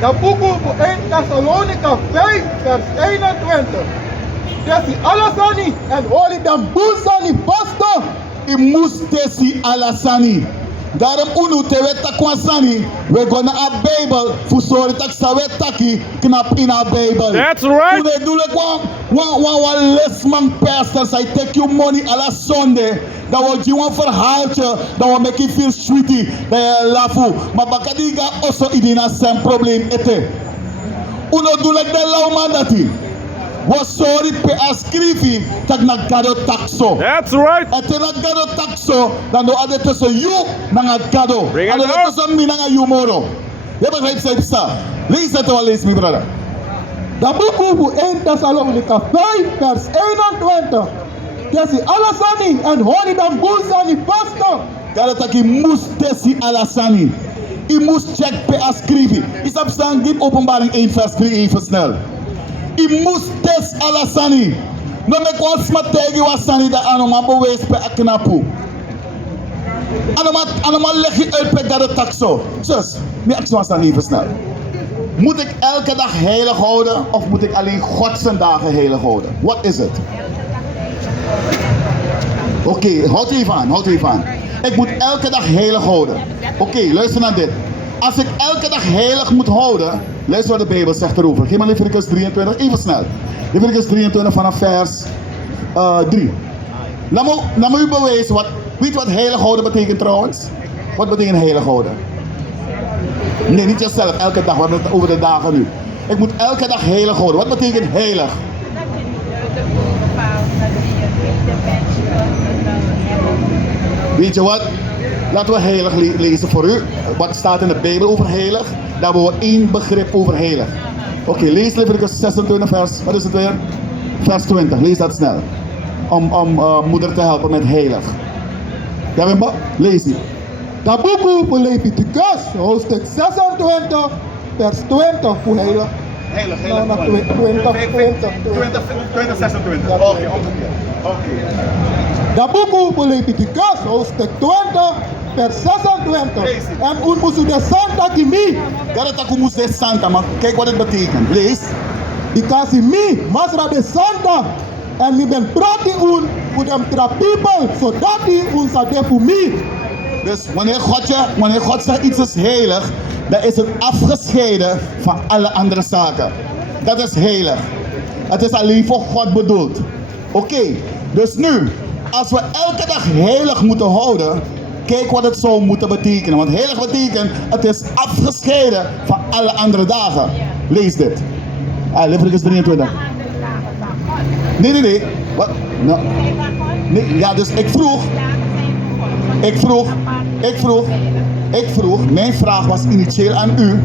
Dat boek over 1 Thessalonica 5 vers 21. Desi alasani en holy dan busani vasto. I moest tesi alasani. Daarom unu te weta kwansani. We gonna a Bijbel. Voor sorry tak sa wetaki knap in a Bijbel. That's right. Unu do like one less man pastors. I take your money ala Sunday. Dat wordt je een verhaaltje. Dat wordt make you feel sweetie. Dat je lafu. Maar bakadiga also idina zijn probleem ete. Unu do like the law man dati. Was sorry pe ascrivi tak na gado takso. That's right. Ete na gado takso dan do ade tussen you na gado. Bring it Ade up. tussen mi na you moro. Je begrijpt zelf sta. Lees het wel eens, mijn brother. Dat boek over 1 Thessalonica 5 vers 21. Desi alasani en holy dan busani vasto. Gado taki moest tesi alasani. I moest check pe ascrivi. Is op staan in openbaring 1 vers 3 even snel. I moest tes alasani. No me kwa smategi wasani da anoma bewees pe aknapu. Anoma leg je uit pe gado takso. Zus, mi action wasani even snel. Moet ik elke dag heilig houden of moet ik alleen God zijn dagen heilig houden? Wat is het? Oké, houd u even aan. Ik moet elke dag heilig houden. Oké, luister naar dit. Als ik elke dag heilig moet houden, luister wat de Bijbel zegt erover. Geef maar Leviticus 23, even snel. Leviticus 23 vanaf vers 3. Laat me u bewijzen, weet je wat heilig houden betekent trouwens? Wat betekent heilig houden? Nee, niet jezelf, elke dag, we hebben het over de dagen nu. Ik moet elke dag heilig houden. Wat betekent heilig? Weet je wat? Laten we heilig lezen voor u. Wat staat in de Bijbel over heilig? Daar hebben we één begrip over heilig. Oké, lees Leviticus 26 vers, wat is het weer? Vers 20, lees dat snel. Om moeder te helpen met heilig. Ja, Wimba? Lees die. Dat boek over Leviticus hoofdstuk 26 vers 20 voor heilig. Heilig, Nou, naar 20, 26. Oké. Dat boek over Leviticus hoofdstuk 20 vers 26. Lees het. En unmusu de Santa kimi. Gara takumus de Santa, maar kijk wat het betekent. Lees. Because in me, Masra de Santa. En mi ben prati voor dem tra people. Zodat die ons ade voor me. Dus wanneer God zegt iets is heilig, dan is het afgescheiden van alle andere zaken. Dat is heilig. Het is alleen voor God bedoeld. Oké, dus nu, als we elke dag heilig moeten houden, kijk wat het zou moeten betekenen. Want heilig betekent, het is afgescheiden van alle andere dagen. Lees dit. Leviticus 23. Nee. Wat? Nou. Nee, ja, dus ik vroeg, mijn vraag was initieel aan u.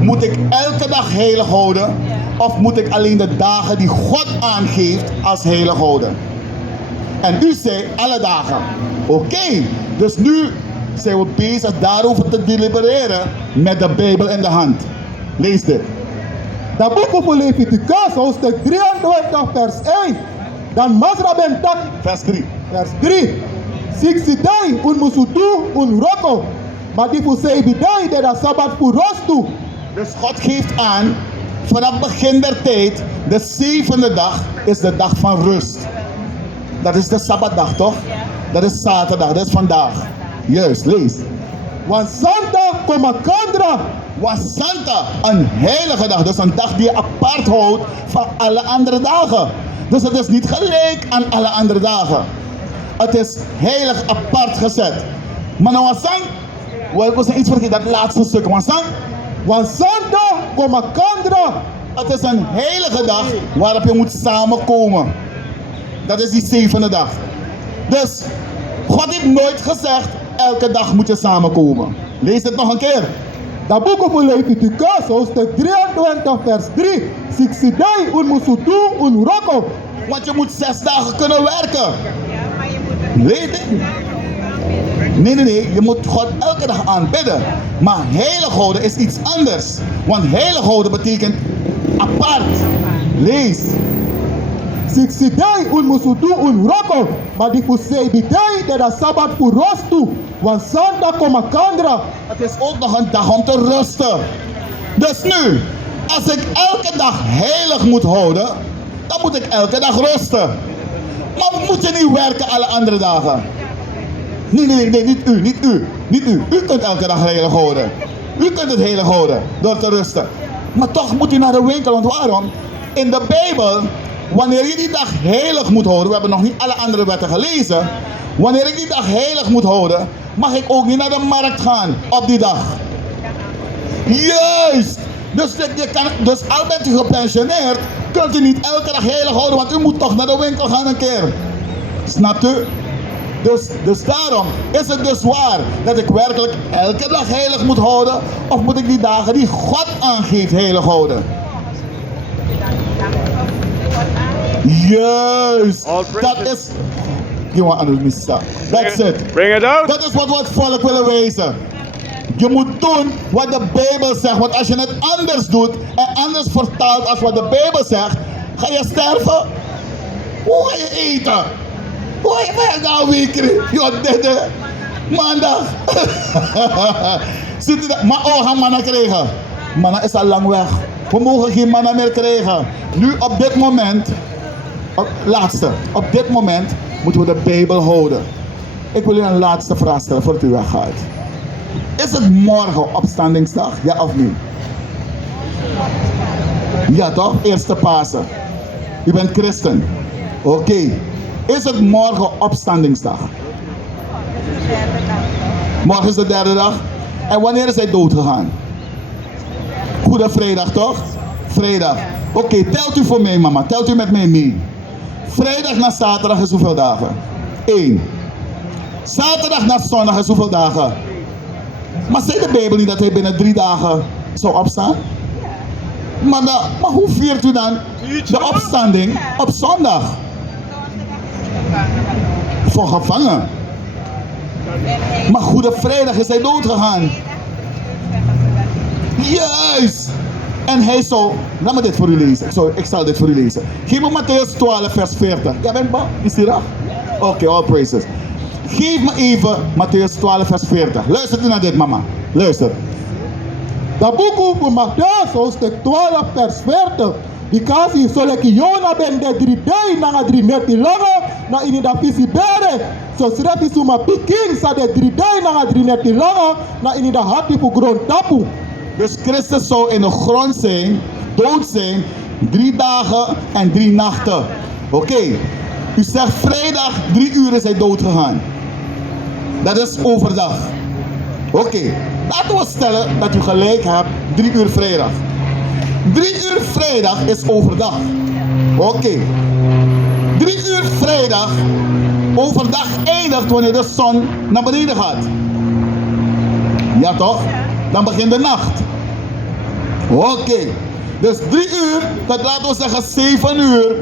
Moet ik elke dag heilig houden? Of moet ik alleen de dagen die God aangeeft als heilig houden? En u zei alle dagen. Oké, dus nu zijn we bezig daarover te delibereren met de Bijbel in de hand. Lees dit. Dat boek over Leviticus hoofdstuk 23 vers 1. Dan Masra ben tak Vers 3. vers 3. 60 dagen unmusu do unroko. Maar die voor 7 dagen dat Sabbat voor rust toe. Dus God geeft aan, vanaf begin der tijd, de 7e dag is de dag van rust. Dat is de Sabbatdag, toch? Dat is zaterdag, dat is vandaag. Juist, lees. Want Santa koma kandra. Was Santa, een heilige dag, dus een dag die je apart houdt van alle andere dagen. Dus het is niet gelijk aan alle andere dagen. Het is heilig apart gezet. Maar nou was we zijn iets vergeten, dat laatste stuk. Want Santa koma kandra. het is een heilige dag waarop je moet samenkomen. Dat is die 7e dag. Dus God heeft nooit gezegd, elke dag moet je samenkomen. Lees het nog een keer. Dat boek over Leviticus hoofdstuk 23 vers 3. 60 dagen unmusu do unroko. Want je moet 6 dagen kunnen werken. Nee, je moet God elke dag aanbidden. Maar heilig houden is iets anders. Want heilig houden betekent apart. Lees. 60 dagen unmusu do unroko. Maar die voor 7 dagen dat Sabbat voor rust toe. Want Santa koma kandra. Het is ook nog een dag om te rusten. Dus nu, als ik elke dag heilig moet houden, dan moet ik elke dag rusten. Maar moet je niet werken alle andere dagen? Nee, niet u. U kunt elke dag heilig houden. U kunt het heilig houden door te rusten. Maar toch moet u naar de winkel, want waarom? In de Bijbel, wanneer je die dag heilig moet houden, we hebben nog niet alle andere wetten gelezen. Wanneer ik die dag heilig moet houden, mag ik ook niet naar de markt gaan op die dag. Juist! Dus al bent u gepensioneerd, kunt u niet elke dag heilig houden, want u moet toch naar de winkel gaan een keer. Snapt u? Dus daarom is het dus waar dat ik werkelijk elke dag heilig moet houden, of moet ik die dagen die God aangeeft heilig houden? Juist! Dat is... You want to miss that. That's it. Bring it out. Dat is wat we het volk willen wezen. Je moet doen wat de Bijbel zegt. Want als je het anders doet en anders vertaalt als wat de Bijbel zegt, ga je sterven. Hoe ga je eten? Hoe ga je nou weer? Joh, dit maandag. Zit je daar? Maar oh, gaan mannen krijgen. Mannen is al lang weg. We mogen geen mannen meer krijgen. Nu op dit moment, op dit moment moeten we de Bijbel houden. Ik wil u een laatste vraag stellen voordat u weggaat. Is het morgen opstandingsdag? Ja of niet? Ja toch? Eerste Pasen. U bent christen. Oké. Is het morgen opstandingsdag? Morgen is de derde dag. En wanneer is hij dood gegaan? Goede Vrijdag toch? Vrijdag. Oké, telt u voor mij mama. Telt u met mij mee. Vrijdag naar zaterdag is hoeveel dagen? 1. Zaterdag naar zondag is hoeveel dagen? Maar zei de Bijbel niet dat hij binnen 3 dagen zou opstaan? Maar hoe viert u dan de opstanding op zondag? Voor gevangen. Maar Goede Vrijdag is hij dood gegaan. Juist! En hij zou, laat me dit voor u lezen. Ik zal dit voor u lezen. Geef me Mattheüs 12 vers 40. Ja, bent ba? Is die er? Oké, all praises. Geef me even Mattheüs 12 vers 40. Luister u naar dit mama. Luister. Dat boek van Matthäus, hoofdstuk 12, vers 40. Because he so like Jona ben de 3 dagen na 3 neti lange na in da visi bere. So schrijf je suma piking sa de 3 dagen na 3 neti lange na in da hati voor grond tapu. Dus Christus zou in de grond zijn, dood zijn, 3 dagen en 3 nachten. Oké. U zegt vrijdag 3 uur is hij dood gegaan. Dat is overdag. Oké. Laten we stellen dat u gelijk hebt, 3 uur vrijdag. 3 uur vrijdag is overdag. Oké. 3 uur vrijdag, overdag eindigt wanneer de zon naar beneden gaat. Ja toch? Dan begint de nacht. Oké. Dus 3 uur, dat laten we zeggen 7 uur,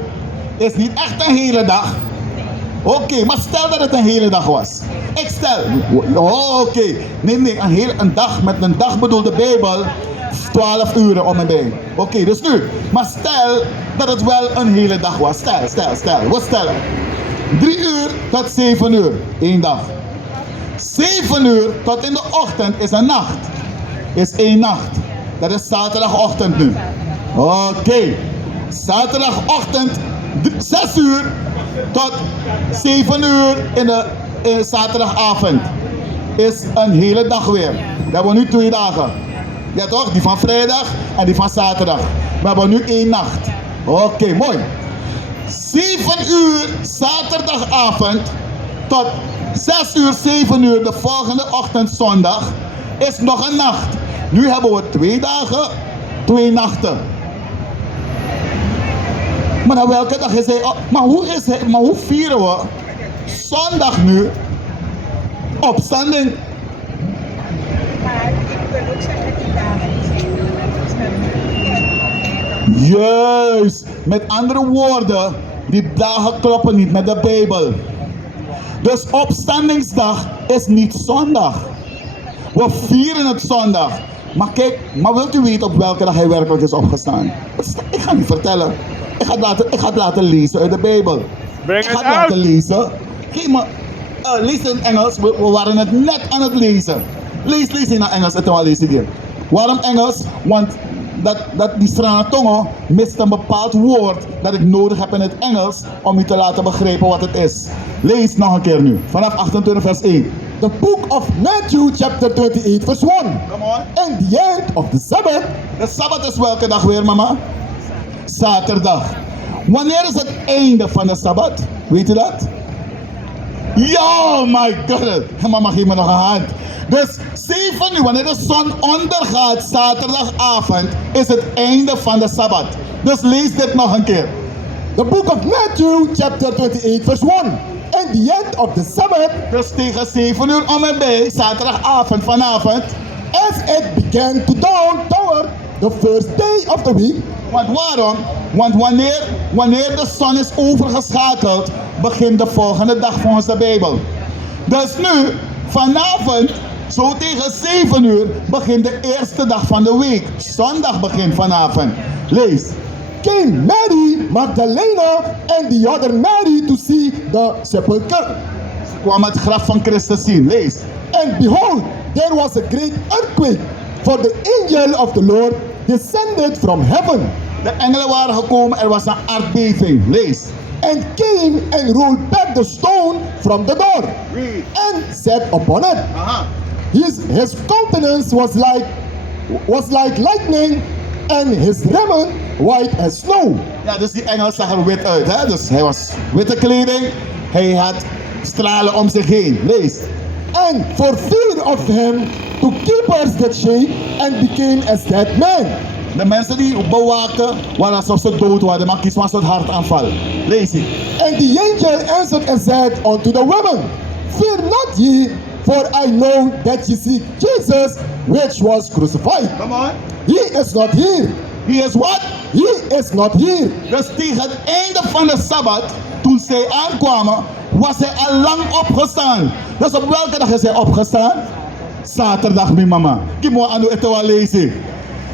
is niet echt een hele dag. Oké, maar stel dat het een hele dag was. Ik stel, oké. Nee, een dag, met een dag bedoelt de Bijbel 12 uren om en bij. Oké, dus nu. Maar stel dat het wel een hele dag was. Stel. We stellen. 3 uur tot 7 uur. 1 dag. 7 uur tot in de ochtend is een nacht. Is 1 nacht. Dat is zaterdagochtend nu. Oké. Zaterdagochtend 6 uur tot 7 uur in de zaterdagavond. Is een hele dag weer. We hebben nu 2 dagen. Ja toch? Die van vrijdag en die van zaterdag. We hebben nu 1 nacht. Oké, mooi. 7 uur zaterdagavond tot 6 uur, 7 uur de volgende ochtend zondag is nog een nacht. Nu hebben we 2 dagen, 2 nachten. Maar dan welke dag is hij? Maar hoe vieren we zondag nu opstanding? Juist. Met andere woorden, die dagen kloppen niet met de Bijbel. Dus opstandingsdag is niet zondag. We vieren het zondag. Maar kijk, maar wilt u weten op welke dag hij werkelijk is opgestaan? Ik ga niet vertellen. Ik ga het laten lezen uit de Bijbel. Ik ga het laten lezen. Geef me, lees in Engels. We waren het net aan het lezen. Lees in Engels en dan lees ik hier. Waarom Engels? Want dat die stranatongo mist een bepaald woord dat ik nodig heb in het Engels om je te laten begrijpen wat het is. Lees nog een keer nu, vanaf 28 vers 1. The book of Matthew, chapter 28, verse 1. Come on. And the end of the Sabbath. De Sabbat is welke dag weer, mama? Zaterdag. Wanneer is het einde van de Sabbat? Weet u dat? Ja, my god. Mama, geef me nog een hand. Dus 7 uur, wanneer de zon ondergaat, zaterdagavond, is het einde van de Sabbat. Dus lees dit nog een keer. The book of Matthew, chapter 28, verse 1. And the end of the Sabbath. Dus tegen 7 uur om en bij, zaterdagavond, vanavond. As it began to dawn toward the first day of the week. Want waarom? Want wanneer de zon is overgeschakeld, begint de volgende dag volgens de Bijbel. Dus nu, vanavond, zo tegen 7 uur, begint de eerste dag van de week. Zondag begint vanavond. Lees. Came Mary Magdalena and the other Mary to see the sepulchre. Kwam het graf van Christus zien. Lees. And behold, there was a great earthquake, for the angel of the Lord descended from heaven. De engelen waren gekomen, er was een aardbeving. Lees. And came and rolled back the stone from the door. Read. And sat upon it. Aha. His countenance was like lightning, and his raiment white as snow. Ja, dus die engel zag er wit uit. Hè? Dus hij was witte kleding. Hij had stralen om zich heen. Lees. And for fear of him, to keepers that shake and became as dead men. De mensen die bewaakten waren alsof ze dood waren, maar kies was een hartaanval. Lees het. And the angel answered and said unto the women, Fear not ye, for I know that ye seek Jesus, which was crucified. Come on. He is not here. He is what? He is not here. Dus tegen het einde van de Sabbat, toen zij aankwamen, was hij al lang opgestaan. Dus op welke dag is hij opgestaan? Zaterdag, mijn mama. Kijk maar aan het wel lezen.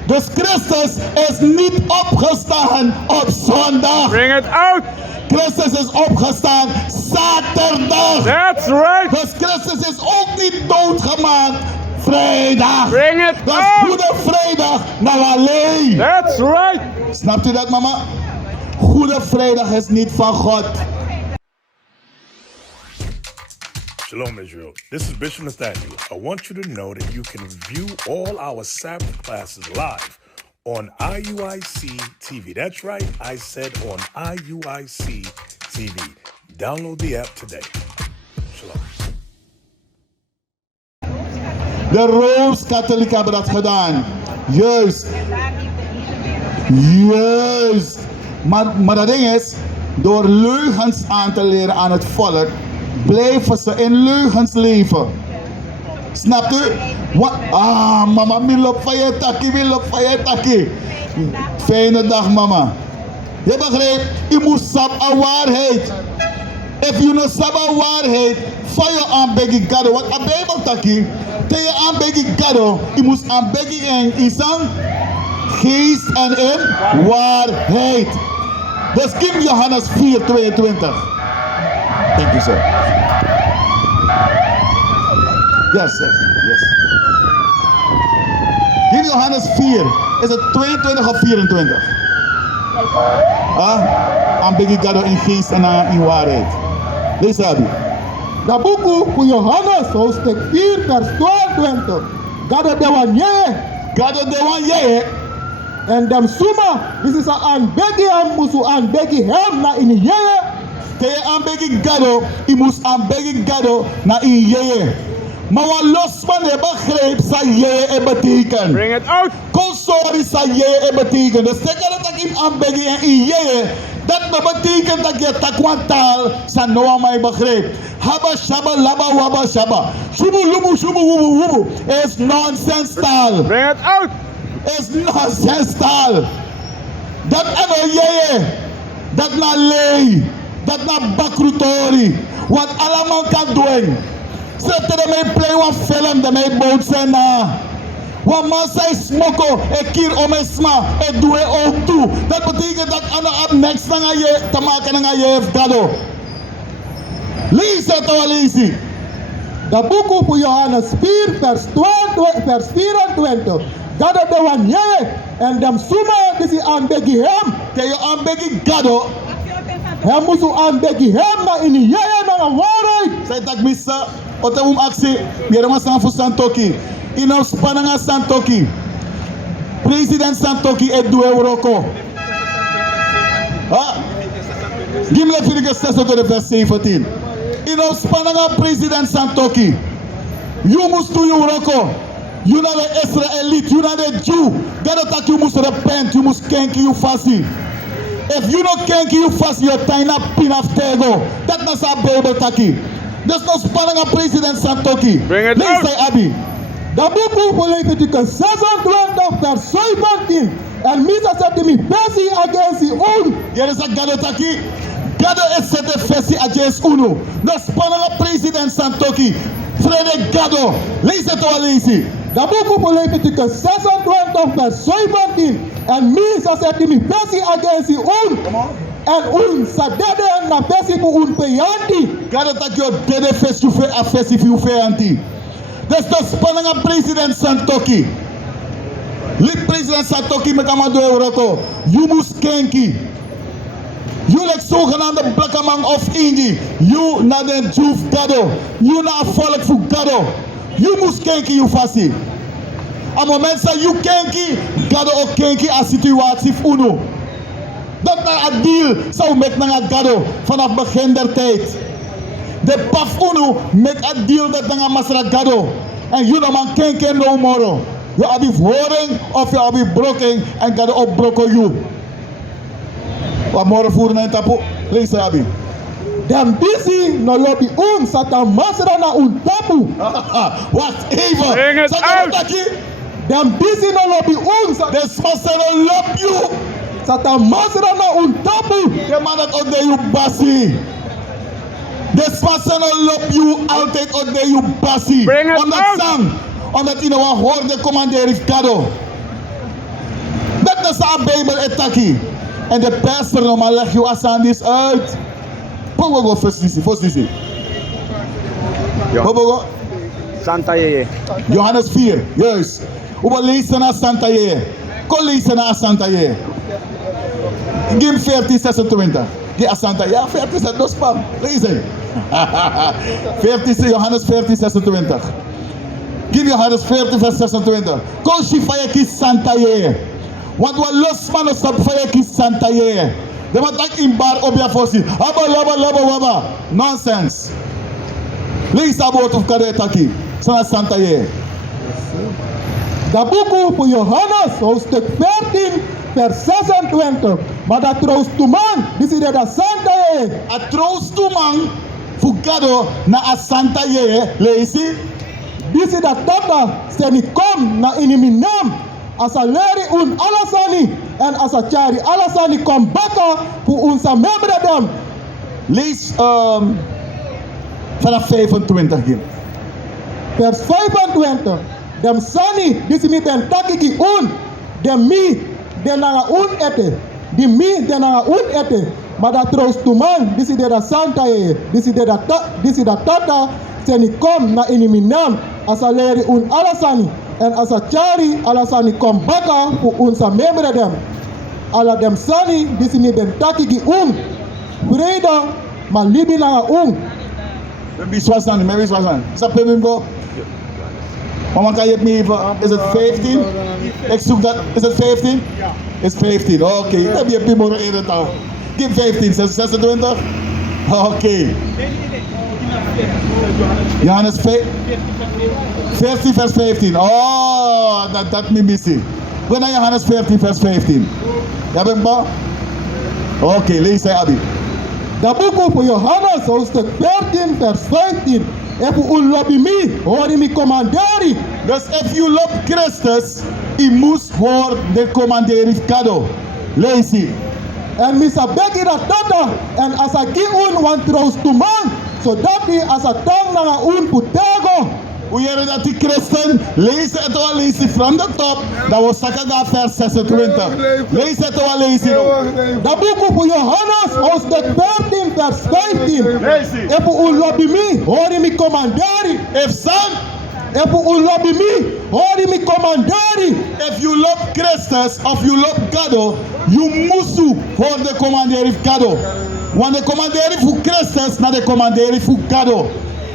Dus Christus is niet opgestaan op zondag. Bring it out. Christus is opgestaan zaterdag. That's right. Dus Christus is ook niet doodgemaakt vrijdag. Bring it Dat is out. Goede Vrijdag naar alleen. That's right. Snapt u dat, mama? Goede Vrijdag is niet van God. Shalom, Israel. This is Bishop Nathaniel. I want you to know that you can view all our Sabbath classes live on IUIC TV. That's right, I said on IUIC TV. Download the app today. Shalom. De Rooms-Katholieken hebben dat gedaan. Juist. Juist. Maar dat ding is, door leugens aan te leren aan het volk, blijven ze in leugens leven. Snapt u? Mama, milop van je takkie. Fijne dag, mama. Je begrijpt? Je moet sap aan waarheid. If you know saba waarheid, van je aanbegging gado. Wat een Bijbel takkie, te je aanbegging gado, je moet aanbegging in zijn geest en in waarheid. Dus Kim Johannes 4:22. Thank you, sir. Yes, yes. Kim Johannes 4, is het 22 of 24? Aanbegging gado in geest en in waarheid. Lees dat. The book of Johannes, hoofdstuk 4, vers 22. Gado de wanye. Gado de wanye. En dem suma, this is a aanbegging hem, musu aanbegging hem na in yeye. Te je aanbegging gado, je moest aanbegging gado na in yeye. Maar wat los van je begreep, sa yeye betekent. Bring it out. Konsori sa yeye betekent. Dus zeker dat ik in aanbegging en in yeye, dat betekent dat je takwantaal sa noa mij begreep. Haba shaba laba waba shaba. Shubu lubu shubu wubu wubu. Is nonsense taal. Bring it out. Is nonsense taal. Dat ano yeye. Dat na lei. Dat na bakrutori. Wat allemaal kan doen. Zet er mee play een film, de mee boot zijn na. Want man zei smoko, ik kier om mijn sma, ik doe het ook toe. Dat betekent dat aan de next na je te maken na je heeft gado. Lees het al lezen. The book of Johannes 4, vers 24. Gado de wanye. En dem suma disi aanbegi hem. Kan je aanbegi gado? Hem musu aanbegi hem na ini yeye na nga waarheid. Zij tak misa, otem actie, meer maar staan voor Santoki. In ons spanningen Santoki. President Santoki et doe Euroko. Ha? Gimle Firige 6 tot de vers 17. In ons spanningen president Santoki. You must do Euroko. You not the Israelite, you not the Jew. God attack you must repent, you must kenki you fasi. If you don't kenki you fasi, your time na pin of tego. That not a Bible taki. There's no spanning a president Santoki. Bring it Lees out. Abi. Dat boek Leviticus 26 vers 17. En misa zet mi versie against the own. Hier is a gado taki. Gado is set a fesi against uno. No spanning a president Santoki. Frede gado. Lees het al lezen. Dat boek Leviticus 26 vers 17. En misa zet mi versie against the own. En un sadede na versie voor un peyanti. Gado taki yo dede fesi a fesi fi ufe anti. There's no spanning a president Santoki. Lid president Santoki me kama do Euroko. You must kenki. You like zogenaamde blakke man of Ingi. You na den Juf gado. You na a volk voor gado. You must kenki you fasi. A moment sa you kenki, gado ook kenki a situatie uno. Dat na a deal zou met na gado vanaf begin der tijd. De paf uno make a deal dat na masra gado. En you na man kenki no more. You abi horen of you abi broken en gado op broko you. Wat morgen voeren en tapo. Lees Abi. Dem busy no lobby un satan masra na un tapu. Wacht even. Bring it Zeg out. dat je? Dem busy no lobby un This must not love you. satan masra na un tapu. The man dat onder you bassie. This must not love you altijd onder you bassie. Bring it Omdat out. sang. Omdat je nou hoort de commander heeft kado. Dat is een Bijbel etaki. En de pastor normaal leg je asandis uit. Pogo first. Pogo. Santa Yeye. Johannes 4, juist. Hoe lezen naar Santa Yeye? Kon lezen naar Santa Yeye. Gim 14, 26. Die Santa Yeye, ja 14 is dos spam. Lezen. 14, Johannes 14, 26. Gim Johannes 14, vers 26. Kon shifaya ki Santa Yeye. Want wat los man op stap faya ki Santa Yeye. De wat ik in bar op je voorzien. Abba. Nonsense. Lees about of kadetaki. Sana Santa Yeye. Dat boek voor Johannes, hoofdstuk 14, vers 26. Maar dat troost toe man, die zie je dat Santa Yeye. A troost to man fugado na a Santa Yeye. Lees je? Die zie dat tata, ze niet kom na in mijn naam. Als a leri un alasani en als a chari alasani kom baka voor onze memberen dem. Lees vanaf 25 Gim. Vers 25. Dem sani, die zie mi ben takiki un. Dem mi, den nanga un ete. Die mi, den nanga un ete. Maar dat troost toe man, die zie dat Santa Yeye. Die zie dat tata, ze niet kom na in mijn naam. Als a leri un alasani. En als a chari, alasani kom baka voor onze memberen dem. Ala dem sani, die zie mi ben takiki un. Vrede, maar libi nanga un. Maybe Swazan. Sapem hem go. Mama, kan je het me even? Is het 15? Ik zoek dat. Is het 15? Ja. Is 15, oké. Dan heb je Pimoro in het al. Geef 15, 26? Oké. Johannes 14 vers 15. Oh, dat me missie. We naar Johannes 14 vers 15. Ja, ben je? Oké, lees hij Abi. Dat boek voor Johannes, hoofdstuk 14, vers 15. En voor u lobby me, hoor je me commandari. Dus if you love Christus, je moest voor de commandering cadeau. Lees je. En misa begi dat tata. En als ik un want troost to man. Zodat hij als a tang na un putego. Hoe je dat die christen, lees het al, lees het from the top. Dat was Sakaga vers 26. Lees het al, lees het al. Dat boek voor Johannes, hoofdstuk 14, vers 15. Lees het. En voor u lobby me, hoor je me commandari. If son, Efu ulobi mi, hori mi commanderi. If you love Christus of you love Gado, you musu voor de commanderi Gado. Want de commanderi voor Christus na de commanderi voor Gado.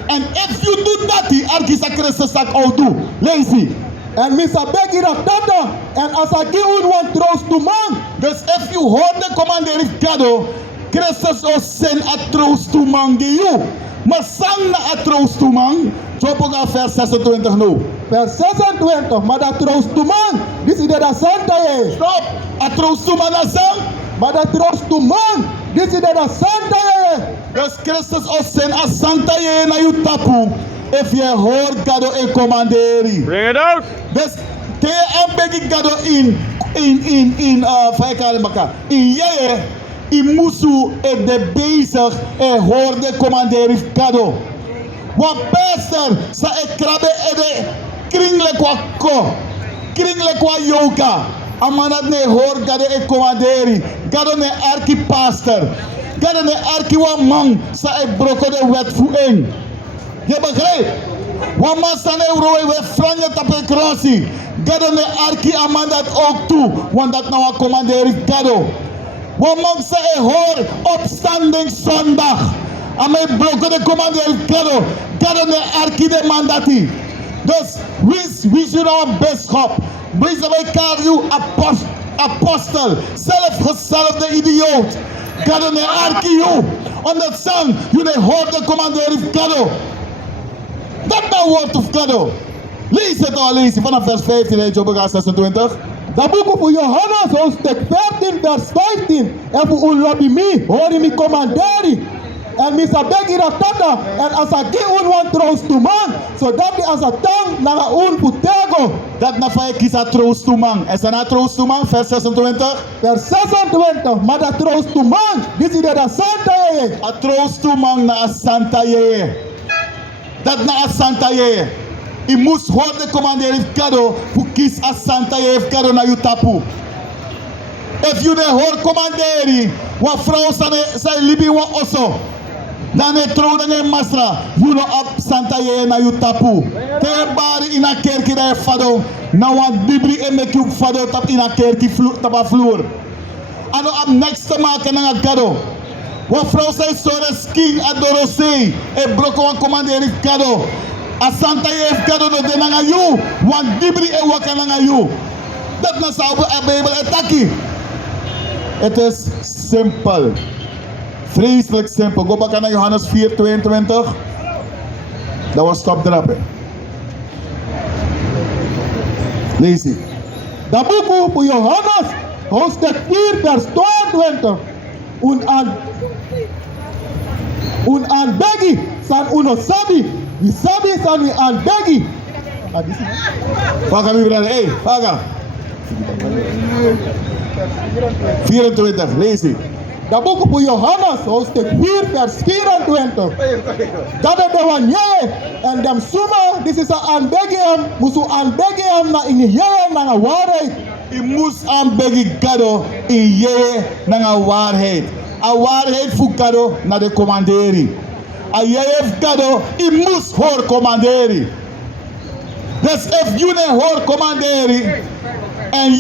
And if you do that, argisa Christus sak oudu. Lazy. En misa begi dat tata. En as I give un one troost to man. Dus if you hoor de commanderi Gado, Christus o sen a troost to man ge you. Maar sang na a troost to man. Jopoga vers 26 nu. Vers 26, maar dat troost to man. Dit is de santa je. Stop. A troost to man a sang. Maar dat troost to man. Dit is de santa je. Dus Christus o sen a santa ye na you tapu. If je hoort Gado e commanderi. Bring it out. Dus te en begi Gado in yeye. I musu e de bezig e hoor de commanderi Gado. Want pastor sa e krabe e de kringle kwa ko. Kringle kwa yoga. Amanat ne hoor Gado e commanderi. Gado ne arki pastor. Gado ne arki wa man sa e broko de wet fu en. Je begrijpt? Want man sa ne roe we franje tape crossi. Gado ne arki amandat ook toe. Want dat nou a commanderi Gado. Want man sa e hoor opstanding zondag. Ame bloko de commanderi Gado. Gado ne arki de mandati. Dus wie is nou een bisschop? Wie is wij karju apostel? Zelfgezalfde idioot. Gado ne arki you. Omdat sang, jullie hoort de commanderi Gado. Dat nou woord of Gado. Lees het al, lees het. Vanaf vers 15, Jobbega 26. Dat boek voor Johannes, hoofdstuk 14, vers 15. En voor ulobi mi, hori mi commanderi. En misa begi dat tata. En as I give un one troost to man. Zodat die as a tang na un putego. Dat na fay kisa troost to man. Is dat na troost to man? Vers 26. Vers 26. Maar dat troost to man. Dit is de santa je. A troost to man na a santa ye. Dat na a santa ye. I moest hoor de commanderi Gado. Fu kies a santa ye Gado na you tapu. If you ne hoor commanderi. Wa vrouw sa libi wa oso. Dan e trouw dan e masra. You know up santa ye na you tapu. Te bari in a kerki da e fado. Na wan dibri e make you fado tap in a kerki tapa vloer. Ano up next te maken na Gado. Wa vrouw sa sore sking adorose. E broko wan commanderi Gado. A santa ye Gado no de na you. Wan dibri e waka na you. Dat na sa a Bijbel etaki. Het is simpel. Vreselijk simpel. Go back naar Johannes 4:22. Dat was stopdrappen. Lees het. Dat boek voor Johannes, hoofdstuk 4, vers 22. Un an begi, san uno sabi. Wie sabi san we an begi. Paga mi brother. Hey, paga. 24, lees het. Dat boek voor Johannes, hoofdstuk 4, vers 24. Dat is de one je. En dem suma, dit is een aanbegiam. Moest u aanbegiam na in je na een waarheid. I moest aanbeggen Gado in je naar een waarheid. Een waarheid voor Gado naar de commanderi. En je heeft Gado, I moest hoor commanderi. Dus if you ne hoor commanderi. En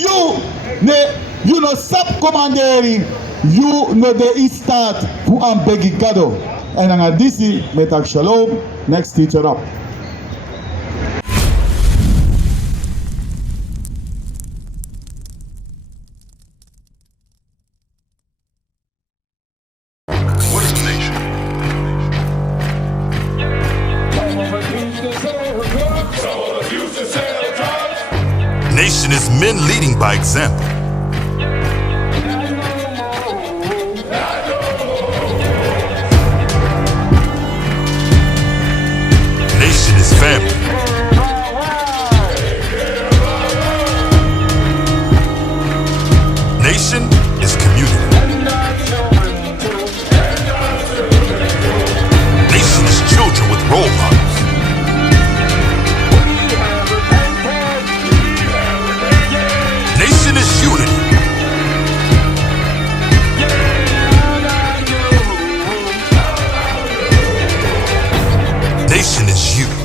you no sub commanderi. You no de is staat voor aanbeggen Gado. En dan gaat disi met ak shalom. Next teacher up. Nation is men leading by example. Nation is family. Nation is community. Nation is children with role models. Nation is unity. Nation is you.